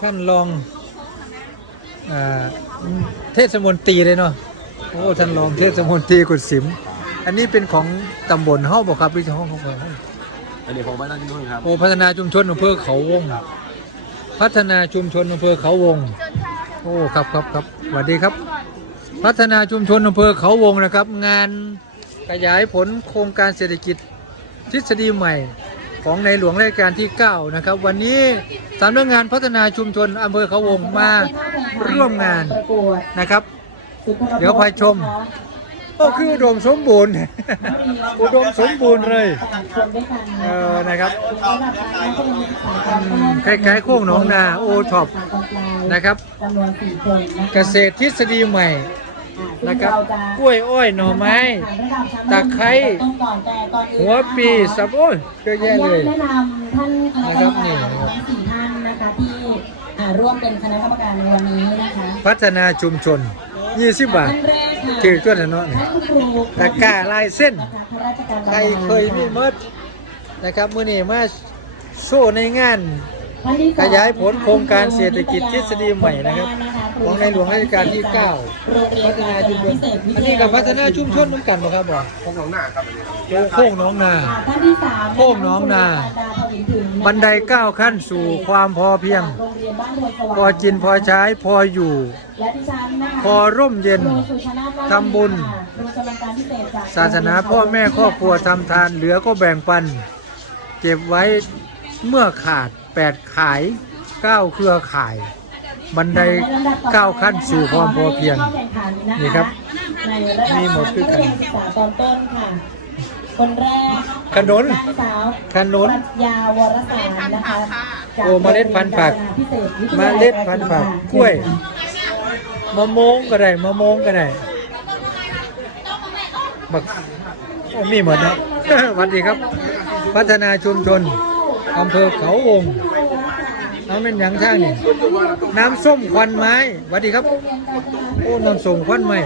ท่านรองอ่าเทศมนตรีเลยเนาะโอ้ท่านรองเทศมนตรีกุดสิม อันนี้เป็นของตำบลเฮาบ่ครับหรือของของของอันนี้ผมบ้านนั่นนู่นครับโอ้พัฒนาชุมชนอำเภอเขาวงพัฒนาชุมชนอำเภอเขาวง โอ้ครับครับครับสวัสดีครับ พัฒนาชุมชนอำเภอเขาวงนะครับ งานขยายผลโครงการเศรษฐกิจทฤษฎีใหม่ ของในหลวงรัชกาลที่ 9 นะครับ วันนี้สำนักงานพัฒนาชุมชนอำเภอเขาวงมาร่วมงานประกวดนะครับสุนทรพจน์เดี๋ยวไปชมโอ้คืออุดมสมบูรณ์ อุดมสมบูรณ์เลยคนด้วยกันเออ นะครับสำหรับการนักเรียนสายการอืมคล้ายๆโค้งหนองนา โอท็อปสายกองกลางนะครับจำนวนสี่คนนะคะเกษตรทฤษฎีใหม่อ่าซึ่ง นะครับเาจะกล้วยอ้อยหน่อไม้ ตะไคร้ต้นก่อนแต่ตอนนี้หัวปีสับโอ้ยเยอะแยะเลยแนะนำท่านคณะกรรมนะครับนี่การนะครับทั้งสี่ท่านนะคะที่อ่าร่วมเป็นคณะกรรมการในวันนี้นะคะพัฒนาชุมชน20บาทท่านแรกค่ะถือตัวเนาะนี่ท่านครูตะกร้าลายเส้นนะคะข้าราชการใครเคยมีเมดนะครับมื้อนี้มาโซ่ในงานท่านที่สองขยายผลโครงการเศรษฐกิจทฤษฎีใหม่นะครับ ของในหลวงรัชกาลที่ 9 พัฒนาชุมชนอันนี้กับพัฒนาชุมชนน้ำกันบ่ครับบ่พวกน้องหน้าครับอันนี้โค้งหน้องนาท่านที่สามโค้งหนองนา บันไดก้าวขั้นสู่ความพอเพียงโรงเรียนบ้านโพสว่างพอกินพอใช้พออยู่และดิฉันนะคะพอร่มเย็นครูสุชานาถทำบุญครูกำลังการพิเศษจากศาสนาพ่อแม่ครอบครัวทำทานเหลือก็แบ่งปัน เก็บไว้เมื่อขาดแปดขายเก้าเครือข่าย บันไดก้าวขั้นสู่ความพอเพียงนี่ครับในระดับมีหมดด้วยกันศึกษาตอนต้นค่ะคนแรกขนุนนางสาวขนุนปรัชญาวรสารนะคะจากโอ้เมล็ดพันธุ์ผักโรงเรียนพิเศษวิทเมยาลัยล็ดพันธุ์ผักกล้วยมะม่วงก็ได้มะม่วงก็ได้บักโอ้มีหมดนะสวัสดีครับ พัฒนาชุมชนอำเภอเขาวง เอาเป็นอย่างช่างนี่น้ำส้มควันไม้สวัสดีครับโอ้น้ำส้มควันไม้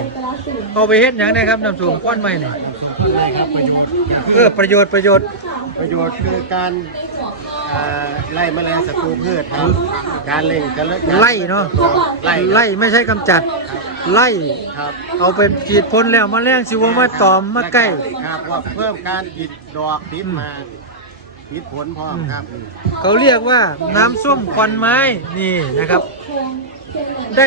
เอาไปเฮ็ดอย่างไรครับน้ำส้มควันไม้นี่ครับประโยชน์เออประโยชน์ประโยชน์ประโยชน์คือการอ่าไล่แมลงศัตรูพืชครับการเล่งกันแล้วไล่เนาะไล่ไล่ไม่ใช่กำจัด ไล่ครับเอาไปฉีดพ่นแล้วแมาแรงสิว่ามาตอมมาใกล้ครับว่าเพิ่มการติดดอกติดมา ติดผลพร้อมครับนี่ เขาเรียกว่าน้ำส้มควันไม้นี่นะครับ ได